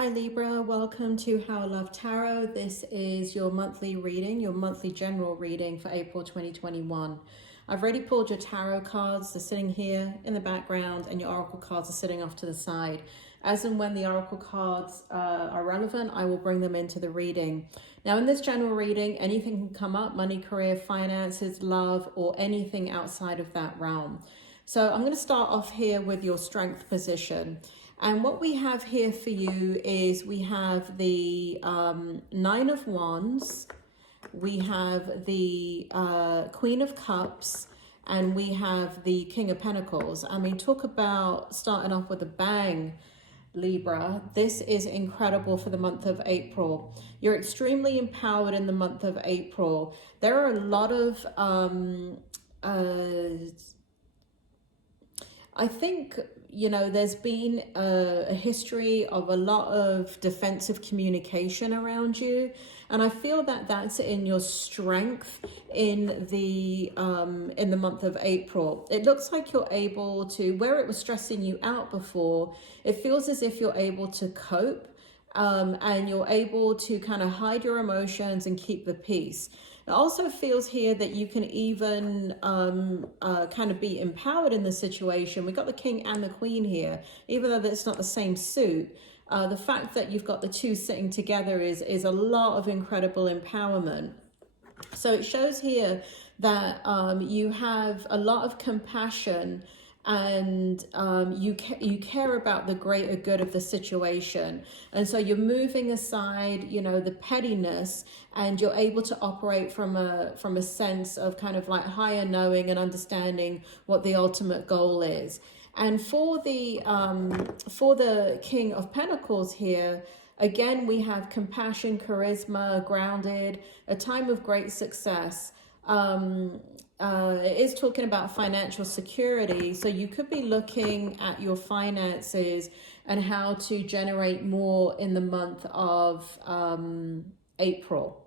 Hi Libra, welcome to How I Love Tarot. This is your monthly reading, your monthly general reading for April 2021. I've already pulled your tarot cards. They're sitting here in the background and your oracle cards are sitting off to the side. As and when the oracle cards are relevant, I will bring them into the reading. Now in this general reading, anything can come up: money, career, finances, love, or anything outside of that realm. So I'm going to start off here with your strength position. And what we have here for you is we have the Nine of Wands, we have the Queen of Cups, and we have the King of Pentacles. I mean, talk about starting off with a bang, Libra. This is incredible for the month of April. You're extremely empowered in the month of April. There are a lot of I think, you know, there's been a history of a lot of defensive communication around you. And I feel that that's in your strength in the month of April. It looks like you're able to, where it was stressing you out before, it feels as if you're able to cope and you're able to kind of hide your emotions and keep the peace. It also feels here that you can even kind of be empowered in the situation. We've got the King and the Queen here, even though it's not the same suit. The fact that you've got the two sitting together is a lot of incredible empowerment. So it shows here that you have a lot of compassion and you care about the greater good of the situation. And so you're moving aside, you know, the pettiness, and you're able to operate from a sense of kind of like higher knowing and understanding what the ultimate goal is. And for the King of Pentacles here, again, we have compassion, charisma, grounded, a time of great success. It is talking about financial security. So you could be looking at your finances and how to generate more in the month of April.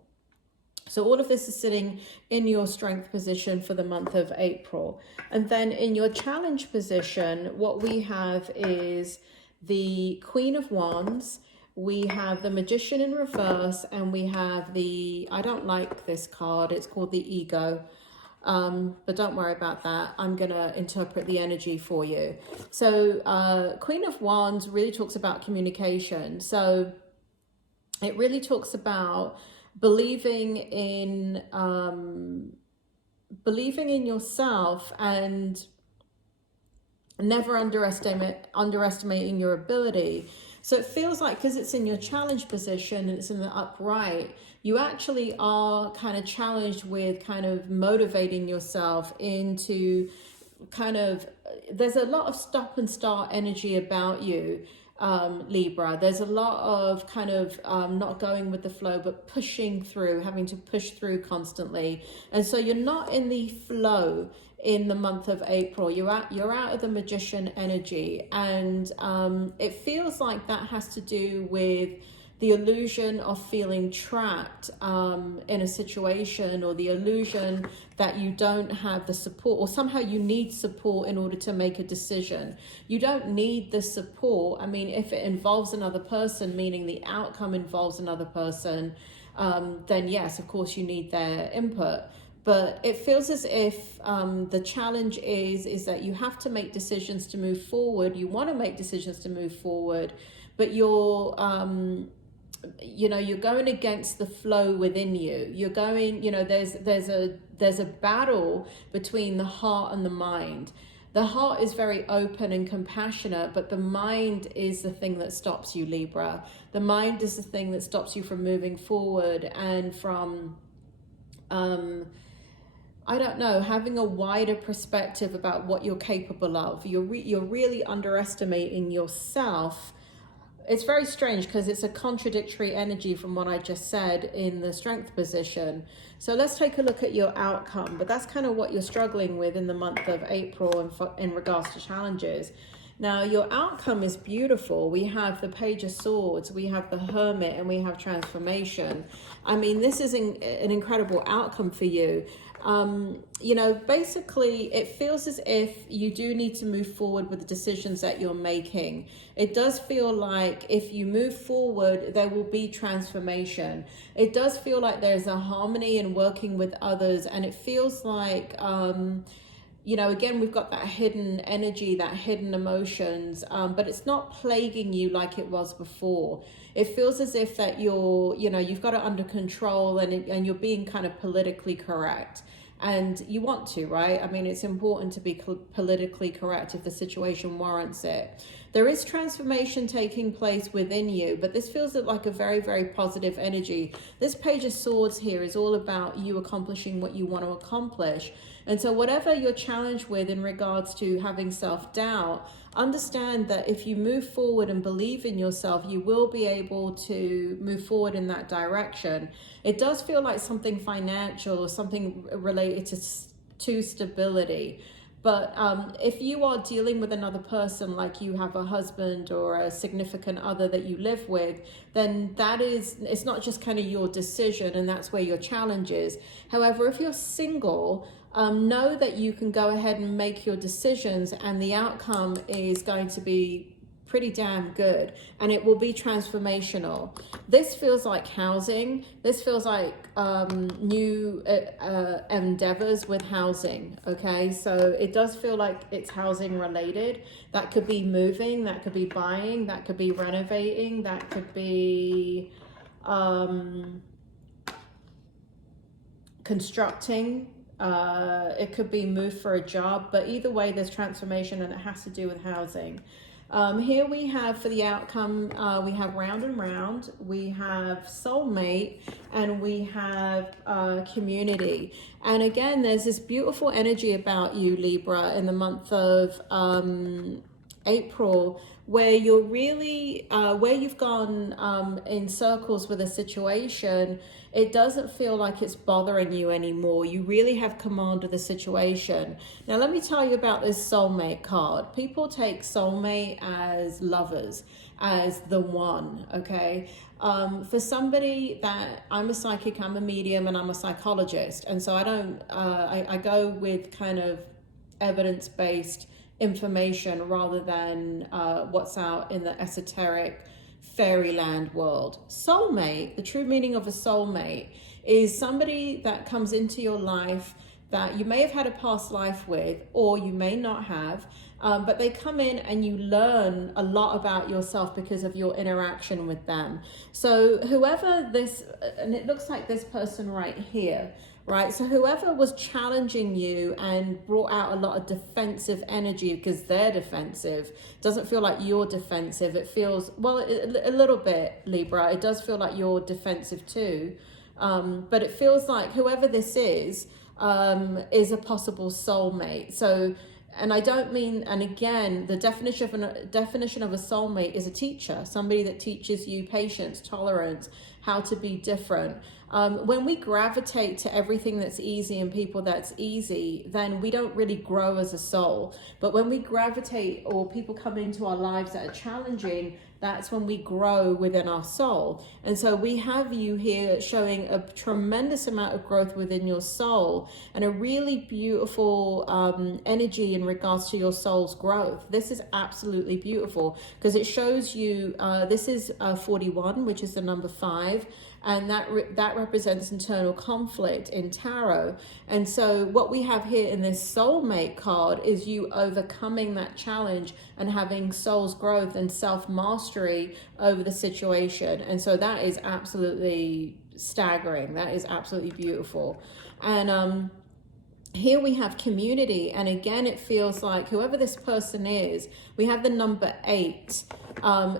So all of this is sitting in your strength position for the month of April. And then in your challenge position, what we have is the Queen of Wands. We have the Magician in reverse, and we have the, I don't like this card, it's called the Ego. But don't worry about that. I'm going to interpret the energy for you. So Queen of Wands really talks about communication. So it really talks about believing in yourself and never underestimating your ability. So it feels like, because it's in your challenge position and it's in the upright, you actually are kind of challenged with kind of motivating yourself into kind of, there's a lot of stop and start energy about you, Libra. There's a lot of kind of not going with the flow, but pushing through, having to push through constantly. And so you're not in the flow in the month of April. You're out of the Magician energy, and it feels like that has to do with the illusion of feeling trapped in a situation, or the illusion that you don't have the support, or somehow you need support in order to make a decision. You don't need the support. I mean, if it involves another person, meaning the outcome involves another person, then yes, of course you need their input. But it feels as if the challenge is that you have to make decisions to move forward. You want to make decisions to move forward, but you're going against the flow within you. You're going, there's a battle between the heart and the mind. The heart is very open and compassionate, but the mind is the thing that stops you, Libra. The mind is the thing that stops you from moving forward and from I don't know, having a wider perspective about what you're capable of. You're really underestimating yourself. It's very strange because it's a contradictory energy from what I just said in the strength position. So let's take a look at your outcome. But that's kind of what you're struggling with in the month of April in regards to challenges. Now, your outcome is beautiful. We have the Page of Swords, we have the Hermit, and we have Transformation. I mean, this is an incredible outcome for you. You know, basically, it feels as if you do need to move forward with the decisions that you're making. It does feel like if you move forward, there will be transformation. It does feel like there's a harmony in working with others, and it feels like, you know, again, we've got that hidden energy, that hidden emotions, but it's not plaguing you like it was before. It feels as if that you're, you know, you've got it under control, and you're being kind of politically correct. And you want to, right? I mean, it's important to be politically correct if the situation warrants it. There is transformation taking place within you, but this feels like a very, very positive energy. This Page of Swords here is all about you accomplishing what you want to accomplish. And so whatever you're challenged with in regards to having self-doubt, understand that if you move forward and believe in yourself, you will be able to move forward in that direction. It does feel like something financial or something related to stability. But if you are dealing with another person, like you have a husband or a significant other that you live with, then it's not just kind of your decision, and that's where your challenge is. However, if you're single, know that you can go ahead and make your decisions, and the outcome is going to be pretty damn good, and it will be transformational. This feels like housing. This feels like new endeavors with housing. Okay, so it does feel like it's housing related. That could be moving, that could be buying, that could be renovating, that could be constructing. It could be move for a job, but either way, there's transformation, and it has to do with housing. Here we have, for the outcome, we have Round and Round, we have Soulmate, and we have Community. And again, there's this beautiful energy about you, Libra, in the month of April, where you're really, where you've gone in circles with a situation, it doesn't feel like it's bothering you anymore. You really have command of the situation. Now, let me tell you about this Soulmate card. People take Soulmate as lovers, as the one, okay? For somebody that, I'm a psychic, I'm a medium, and I'm a psychologist. And so I don't, I go with kind of evidence-based information rather than what's out in the esoteric fairyland world. Soulmate, the true meaning of a soulmate, is somebody that comes into your life that you may have had a past life with, or you may not have, but they come in and you learn a lot about yourself because of your interaction with them. So whoever this, and it looks like this person right here, right? So whoever was challenging you and brought out a lot of defensive energy because they're defensive, doesn't feel like you're defensive. It feels, well, a little bit, Libra. It does feel like you're defensive too. But it feels like whoever this is a possible soulmate. So, and I don't mean, and again, the definition of a soulmate is a teacher, somebody that teaches you patience, tolerance, how to be different. When we gravitate to everything that's easy and people that's easy, then we don't really grow as a soul. But when we gravitate, or people come into our lives that are challenging, that's when we grow within our soul. And so we have you here showing a tremendous amount of growth within your soul, and a really beautiful energy in regards to your soul's growth. This is absolutely beautiful because it shows you, this is 41, which is the number 5. And that represents internal conflict in tarot. And so what we have here in this soulmate card is you overcoming that challenge and having soul's growth and self-mastery over the situation. And so that is absolutely staggering. That is absolutely beautiful. And here we have community, and again, it feels like whoever this person is, we have the number 8.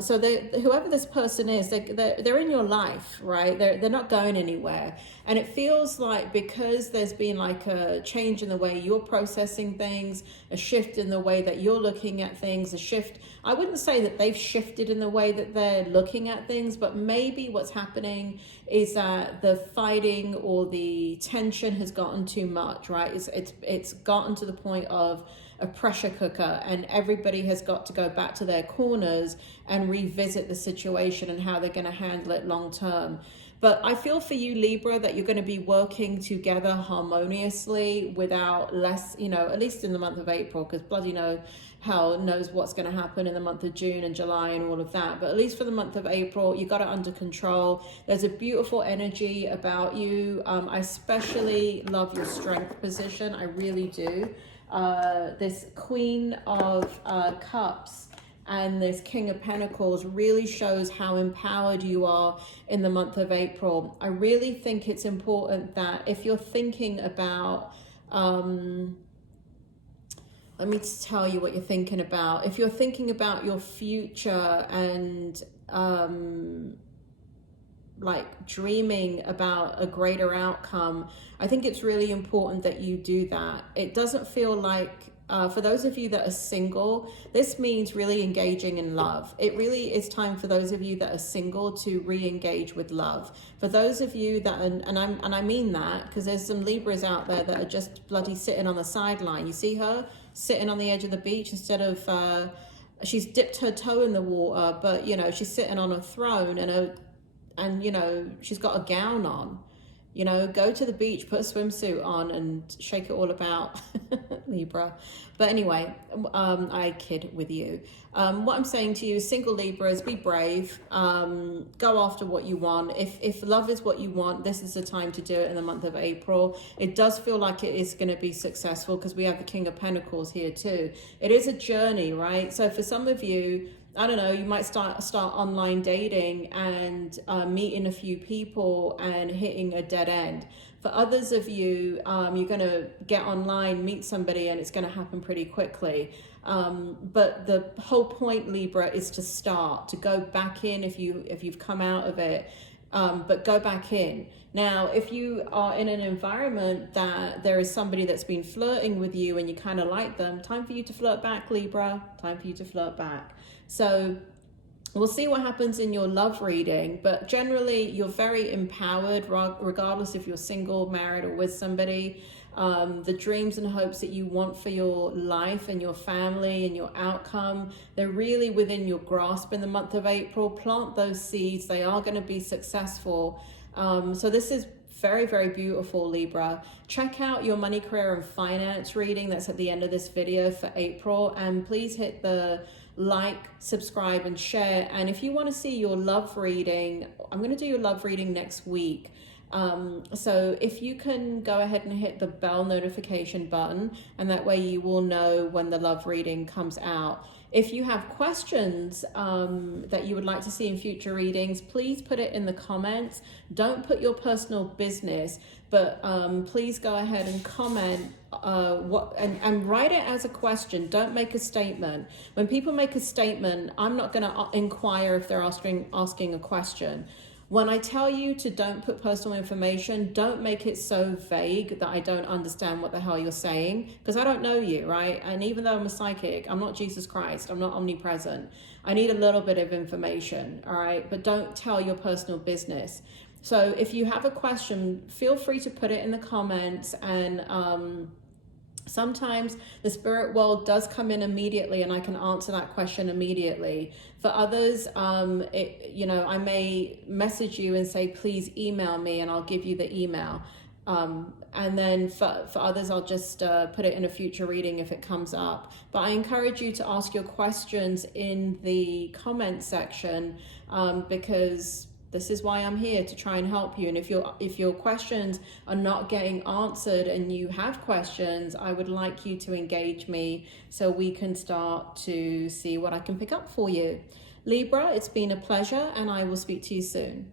So whoever this person is, they're in your life, right? They're not going anywhere. And it feels like because there's been like a change in the way you're processing things, a shift in the way that you're looking at things, a shift. I wouldn't say that they've shifted in the way that they're looking at things, but maybe what's happening is that the fighting or the tension has gotten too much, right? It's gotten to the point of a pressure cooker, and everybody has got to go back to their corners and revisit the situation and how they're going to handle it long term. But I feel for you, Libra, that you're going to be working together harmoniously without less, you know, at least in the month of April, because bloody hell knows what's going to happen in the month of June and July and all of that. But at least for the month of April, you got it under control. There's a beautiful energy about you. I especially love your strength position. I really do. This Queen of Cups and this King of Pentacles really shows how empowered you are in the month of April. I really think it's important that if you're thinking about, let me just tell you what you're thinking about. If you're thinking about your future and like dreaming about a greater outcome, I think it's really important that you do that. It doesn't feel like, for those of you that are single, this means really engaging in love. It really is time for those of you that are single to re-engage with love. For those of you that, and I mean that because there's some Libras out there that are just bloody sitting on the sideline. You see her sitting on the edge of the beach instead of, she's dipped her toe in the water, but you know, she's sitting on a throne and you know, she's got a gown on. You know, go to the beach, put a swimsuit on and shake it all about, Libra. But anyway, I kid with you. What I'm saying to you, single Libras, be brave. Go after what you want. If love is what you want, this is the time to do it in the month of April. It does feel like it is going to be successful because we have the King of Pentacles here too. It is a journey, right? So for some of you, I don't know, you might start online dating and meeting a few people and hitting a dead end. For others of you, you're going to get online, meet somebody, and it's going to happen pretty quickly. But the whole point, Libra, is to start, to go back in if you've come out of it, but go back in. Now, if you are in an environment that there is somebody that's been flirting with you and you kind of like them, time for you to flirt back, Libra. Time for you to flirt back. So we'll see what happens in your love reading, but generally you're very empowered regardless if you're single, married, or with somebody. The dreams and hopes that you want for your life and your family and your outcome, they're really within your grasp in the month of April. Plant those seeds. They are going to be successful. So this is very, very beautiful, Libra. Check out your money, career, and finance reading that's at the end of this video for April, and please hit the like, subscribe, and share. And if you want to see your love reading, I'm going to do your love reading next week. So if you can go ahead and hit the bell notification button, and that way you will know when the love reading comes out. If you have questions that you would like to see in future readings, please put it in the comments. Don't put your personal business, but please go ahead and comment and write it as a question. Don't make a statement. When people make a statement, I'm not going to inquire if they're asking a question. When I tell you to don't put personal information, don't make it so vague that I don't understand what the hell you're saying, because I don't know you, right? And even though I'm a psychic, I'm not Jesus Christ. I'm not omnipresent. I need a little bit of information, all right? But don't tell your personal business. So if you have a question, feel free to put it in the comments, and sometimes the spirit world does come in immediately and I can answer that question immediately. For others, you know, I may message you and say, please email me, and I'll give you the email. And then for others, I'll just put it in a future reading if it comes up. But I encourage you to ask your questions in the comment section, because this is why I'm here, to try and help you. And if your questions are not getting answered and you have questions, I would like you to engage me so we can start to see what I can pick up for you. Libra, it's been a pleasure, and I will speak to you soon.